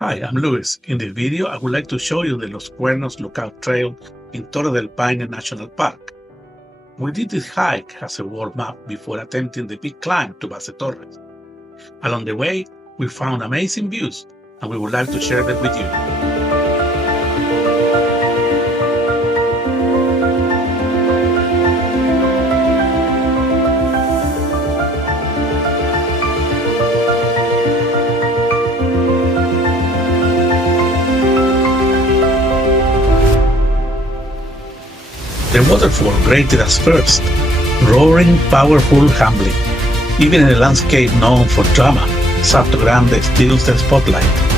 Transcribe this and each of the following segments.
Hi, I'm Luis. In this video, I would like to show you the Los Cuernos Lookout Trail in Torre del Paine National Park. We did this hike as a warm-up before attempting the big climb to Base Torres. Along the way, we found amazing views, and we would like to share them with you. The waterfall greeted us first, roaring, powerful, humbling. Even in a landscape known for drama, Salto Grande steals the spotlight.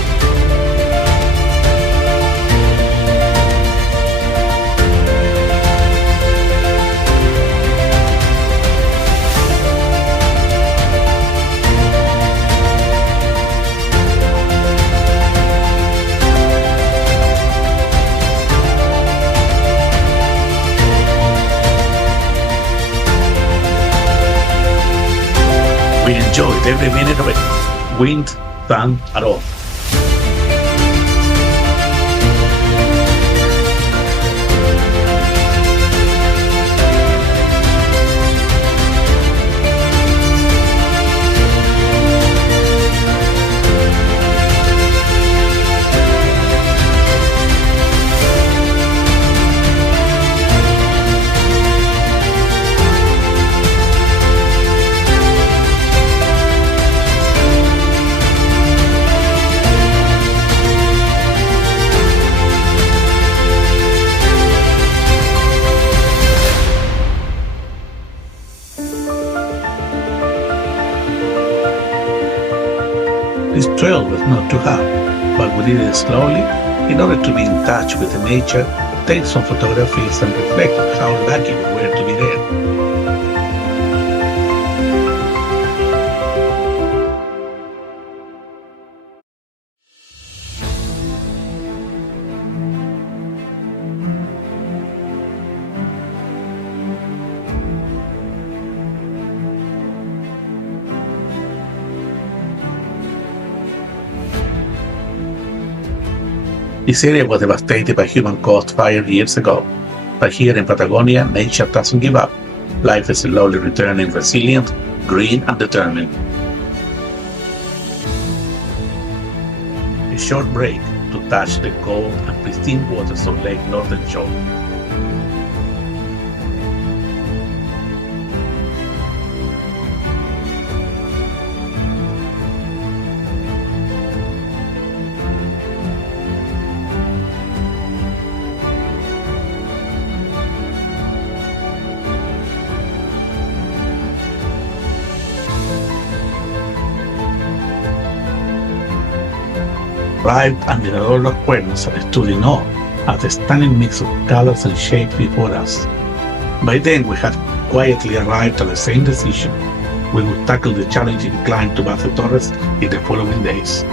We enjoyed every minute of it, wind, sun, at all. This trail was not too hard, but we did it slowly in order to be in touch with the nature, take some photographies, and reflect on how lucky we were to be there. This area was devastated by human-caused fire years ago, but here in Patagonia, nature doesn't give up. Life is slowly returning resilient, green, and determined. A short break to touch the cold and pristine waters of Lake Nordenskjöld. Arrived at Mirador Cuernos and stood in awe at the stunning mix of colors and shapes before us. By then we had quietly arrived at the same decision. We would tackle the challenging climb to Base Torres in the following days.